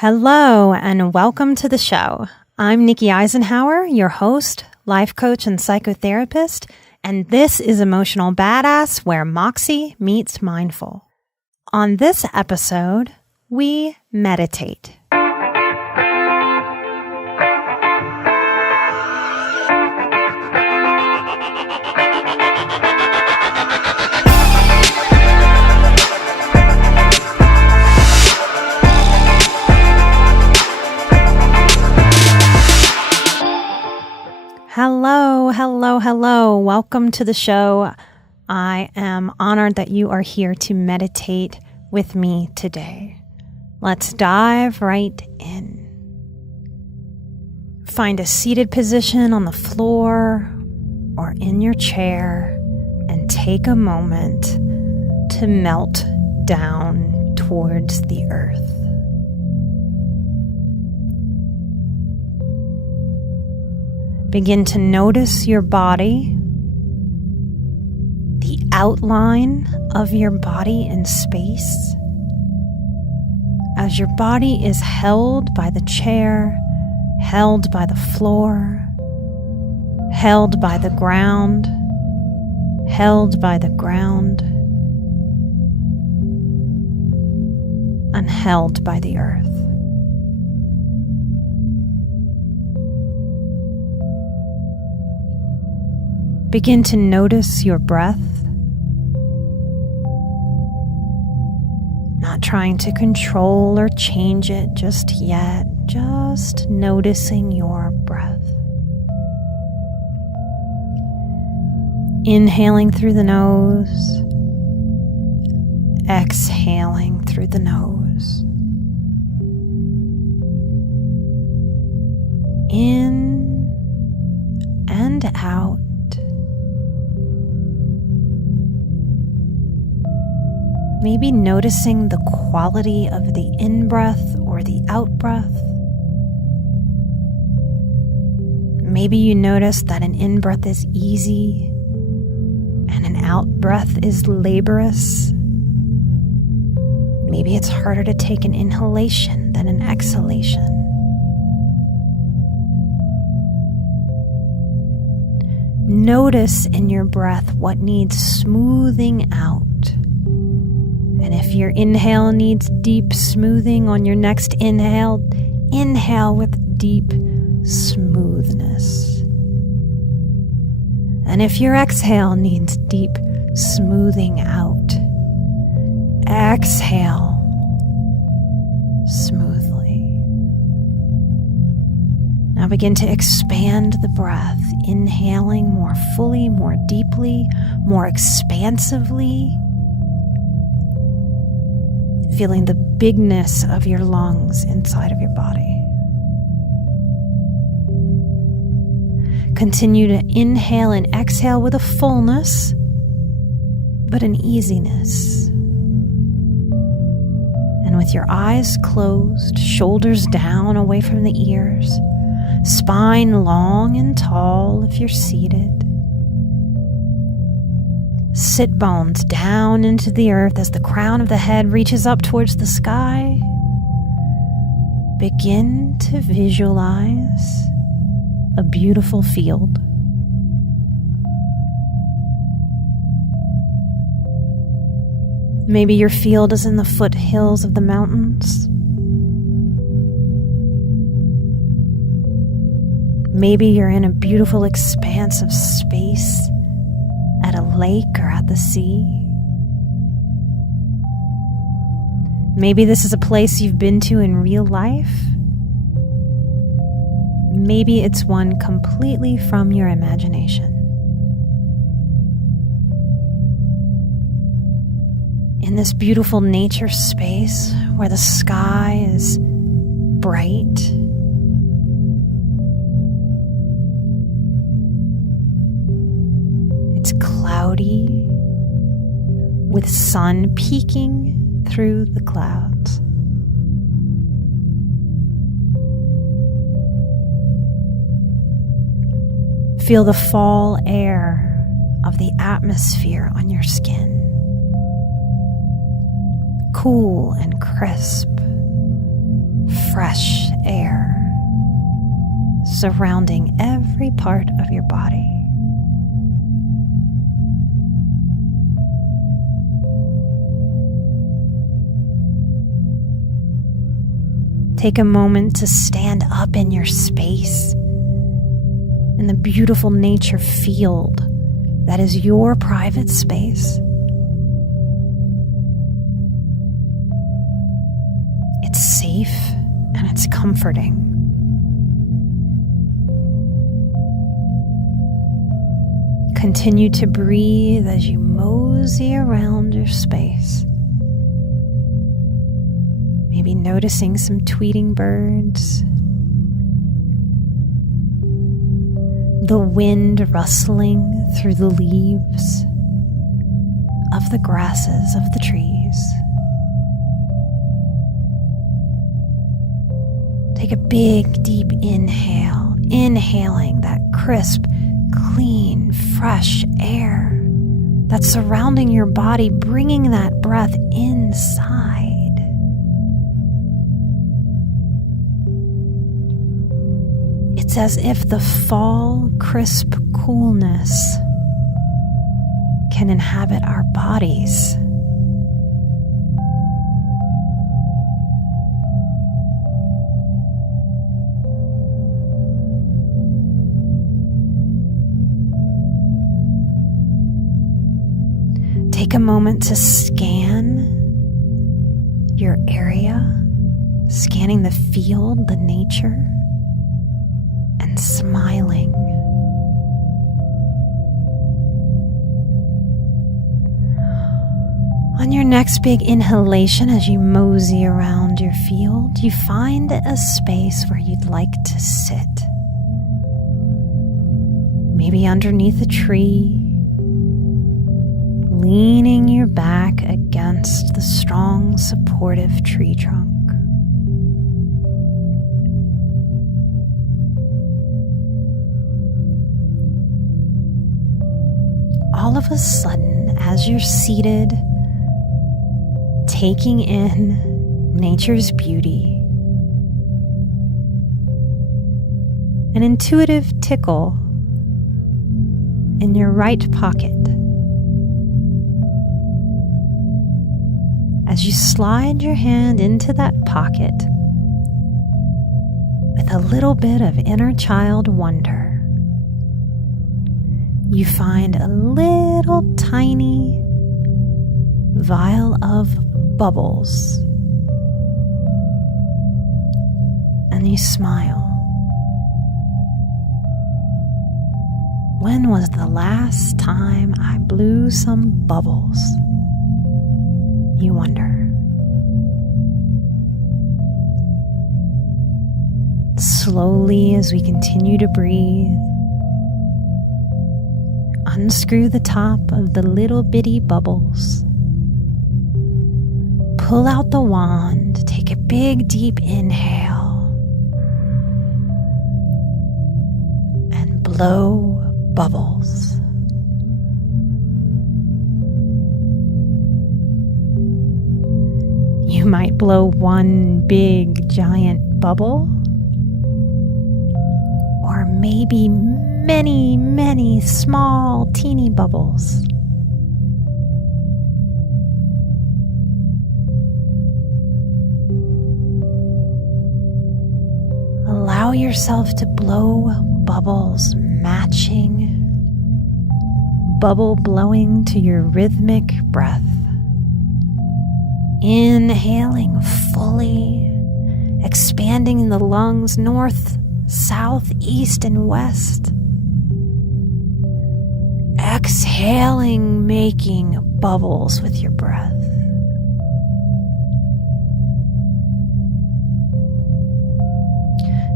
Hello and welcome to the show. I'm Nikki Eisenhower, your host, life coach, and psychotherapist, and this is Emotional Badass, where Moxie meets Mindful. On this episode, we meditate. Hello. Welcome to the show. I am honored that you are here to meditate with me today. Let's dive right in. Find a seated position on the floor or in your chair and take a moment to melt down towards the earth. Begin to notice your body, the outline of your body in space. As your body is held by the chair, held by the floor, held by the ground, and held by the earth. Begin to notice your breath, not trying to control or change it just yet, just noticing your breath. Inhaling through the nose, exhaling through the nose. In and out. Maybe noticing the quality of the in-breath or the out-breath. Maybe you notice that an in-breath is easy and an out-breath is laborious. Maybe it's harder to take an inhalation than an exhalation. Notice in your breath what needs smoothing out. And if your inhale needs deep smoothing on your next inhale, inhale with deep smoothness. And if your exhale needs deep smoothing out, exhale smoothly. Now begin to expand the breath, inhaling more fully, more deeply, more expansively. Feeling the bigness of your lungs inside of your body. Continue to inhale and exhale with a fullness, but an easiness. And with your eyes closed, shoulders down away from the ears, spine long and tall if you're seated. Sit bones down into the earth as the crown of the head reaches up towards the sky. Begin to visualize a beautiful field. Maybe your field is in the foothills of the mountains. Maybe you're in a beautiful expanse of space at a lake or at the sea. Maybe this is a place you've been to in real life. Maybe it's one completely from your imagination. In this beautiful nature space where the sky is bright, it's cloudy with sun peeking through the clouds. Feel the fall air of the atmosphere on your skin. Cool and crisp, fresh air surrounding every part of your body. Take a moment to stand up in your space, in the beautiful nature field that is your private space. It's safe and it's comforting. Continue to breathe as you mosey around your space. Maybe noticing some tweeting birds, the wind rustling through the leaves of the grasses of the trees. Take a big, deep inhale, inhaling that crisp, clean, fresh air that's surrounding your body, bringing that breath inside. It's as if the fall, crisp coolness can inhabit our bodies. Take a moment to scan your area, scanning the field, the nature, and smiling. On your next big inhalation, as you mosey around your field, you find a space where you'd like to sit. Maybe underneath a tree, leaning your back against the strong, supportive tree trunk. All of a sudden, as you're seated, taking in nature's beauty, an intuitive tickle in your right pocket. As you slide your hand into that pocket with a little bit of inner child wonder, you find a little tiny vial of bubbles, and you smile. When was the last time I blew some bubbles? You wonder. Slowly, as we continue to breathe, unscrew the top of the little bitty bubbles. Pull out the wand, take a big deep inhale, and blow bubbles. You might blow one big giant bubble, or maybe many, many small, teeny bubbles. Allow yourself to blow bubbles matching, bubble blowing to your rhythmic breath. Inhaling fully, expanding in the lungs north, south, east, and west. Exhaling, making bubbles with your breath.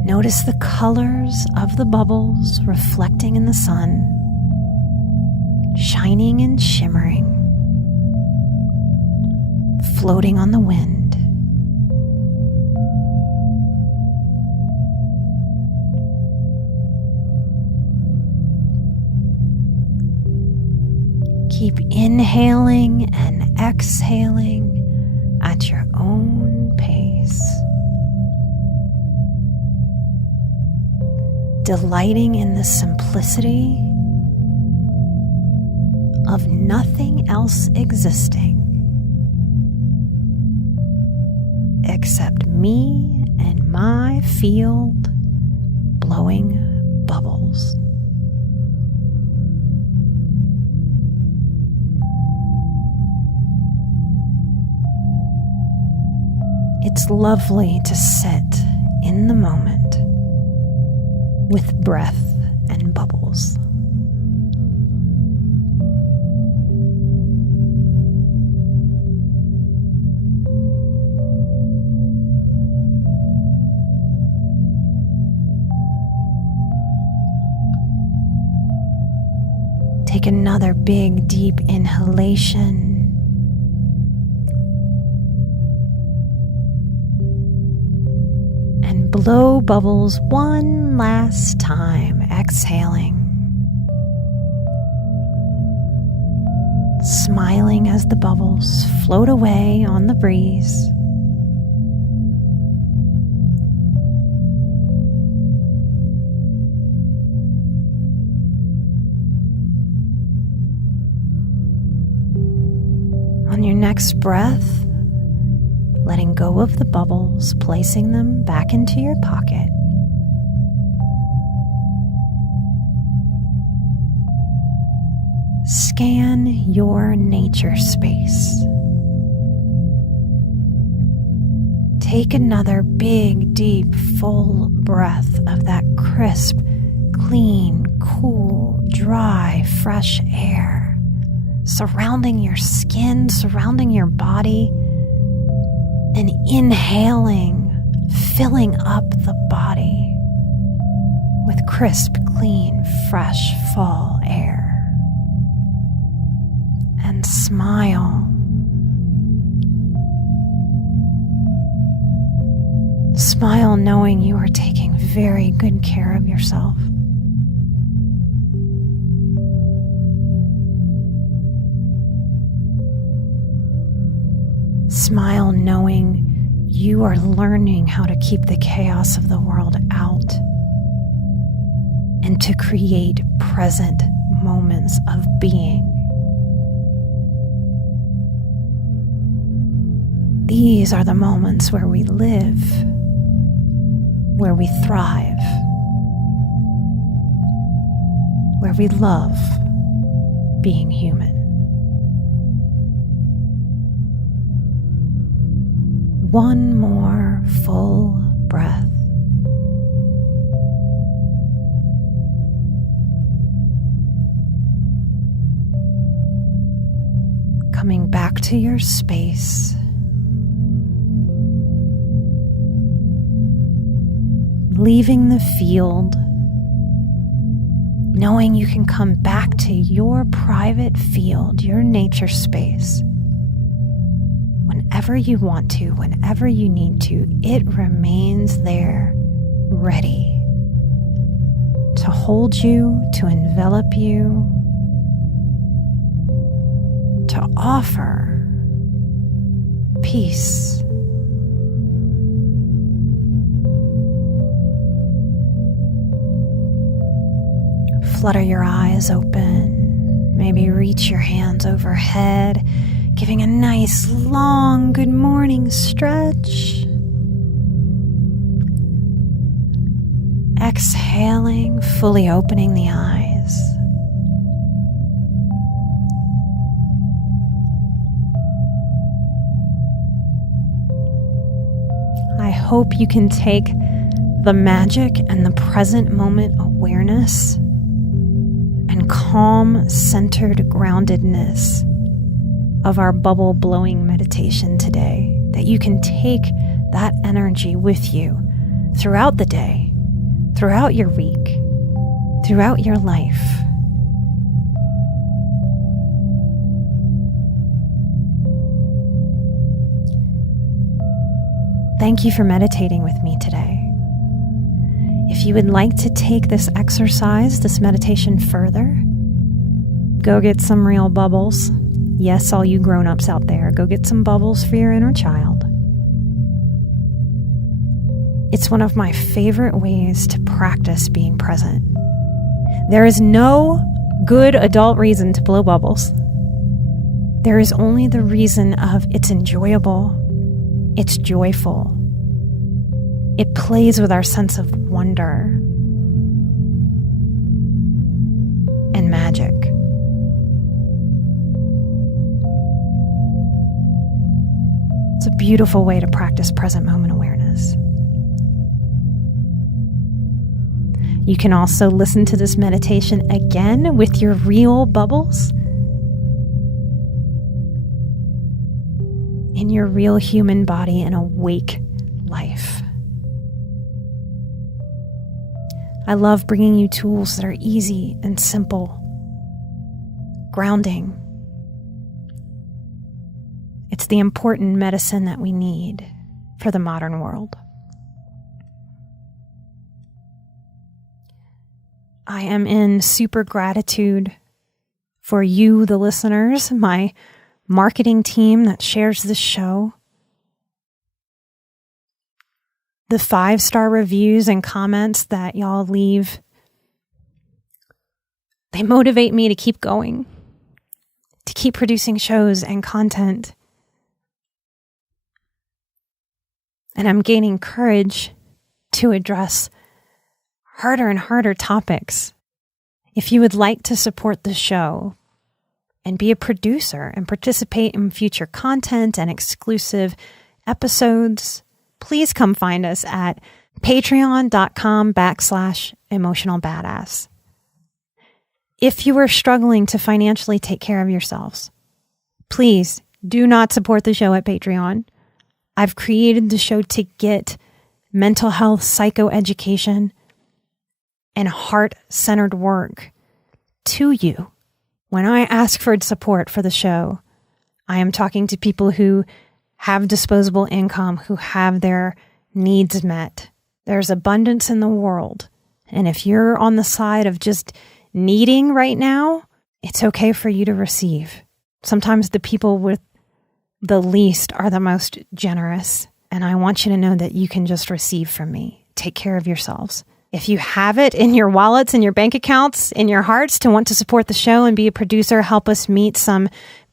Notice the colors of the bubbles reflecting in the sun, shining and shimmering, floating on the wind. Keep inhaling and exhaling at your own pace. delighting in the simplicity of nothing else existing except me and my field blowing bubbles. It's lovely to sit in the moment with breath and bubbles. Take another big, deep inhalation. And blow bubbles one last time, exhaling. Smiling as the bubbles float away on the breeze. On your next breath, letting go of the bubbles, placing them back into your pocket. Scan your nature space. Take another big, deep, full breath of that crisp, clean, cool, dry, fresh air. Surrounding your skin, surrounding your body, and inhaling, filling up the body with crisp, clean, fresh fall air. And smile. Smile knowing you are taking very good care of yourself. Smile knowing you are learning how to keep the chaos of the world out and to create present moments of being. These are the moments where we live, where we thrive, where we love being human. One more full breath. Coming back to your space. Leaving the field, knowing you can come back to your private field, your nature space. Whenever you want to, whenever you need to, it remains there, ready to hold you, to envelop you, to offer peace. Flutter your eyes open, maybe reach your hands overhead, giving a nice long good morning stretch. Exhaling, fully opening the eyes. I hope you can take the magic and the present moment awareness and calm, centered groundedness of our bubble blowing meditation today, that you can take that energy with you throughout the day, throughout your week, throughout your life. Thank you for meditating with me today. If you would like to take this exercise, this meditation further, go get some real bubbles. Yes, all you grown-ups out there, go get some bubbles for your inner child. It's one of my favorite ways to practice being present. There is no good adult reason to blow bubbles. There is only the reason of it's enjoyable, it's joyful. It plays with our sense of wonder and magic. It's a beautiful way to practice present moment awareness. You can also listen to this meditation again with your real bubbles in your real human body and awake life. I love bringing you tools that are easy and simple, grounding. It's the important medicine that we need for the modern world. I am in super gratitude for you, the listeners, my marketing team that shares this show, the 5-star reviews and comments that y'all leave. They motivate me to keep going, to keep producing shows and content. And I'm gaining courage to address harder and harder topics. If you would like to support the show and be a producer and participate in future content and exclusive episodes, please come find us at patreon.com/emotionalbadass. If you are struggling to financially take care of yourselves, please do not support the show at Patreon. I've created the show to get mental health, psychoeducation, and heart-centered work to you. When I ask for support for the show, I am talking to people who have disposable income, who have their needs met. There's abundance in the world. And if you're on the side of just needing right now, it's okay for you to receive. Sometimes the people with the least are the most generous. And I want you to know that you can just receive from me. Take care of yourselves. If you have it in your wallets, in your bank accounts, in your hearts to want to support the show and be a producer, help us meet some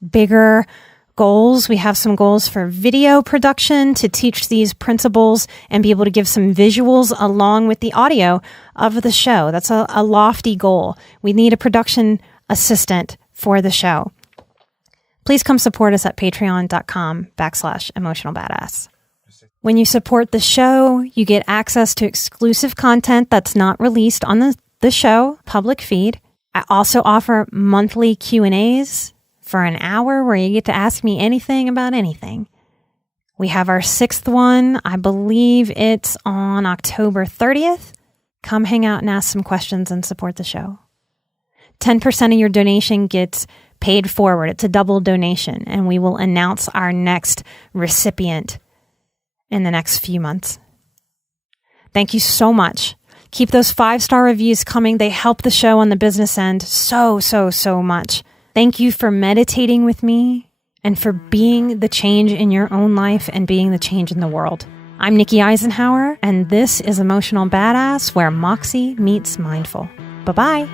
bigger goals. We have some goals for video production to teach these principles and be able to give some visuals along with the audio of the show. That's a lofty goal. We need a production assistant for the show. Please come support us at patreon.com/emotionalbadass. When you support the show, you get access to exclusive content that's not released on the show, public feed. I also offer monthly Q&As for an hour where you get to ask me anything about anything. We have our 6th one. I believe it's on October 30th. Come hang out and ask some questions and support the show. 10% of your donation gets paid forward. It's a double donation, and we will announce our next recipient in the next few months. Thank you so much. Keep those 5-star reviews coming. They help the show on the business end so much. Thank you for meditating with me and for being the change in your own life and being the change in the world. I'm Nikki Eisenhower, and this is Emotional Badass, where Moxie meets Mindful. Bye-bye.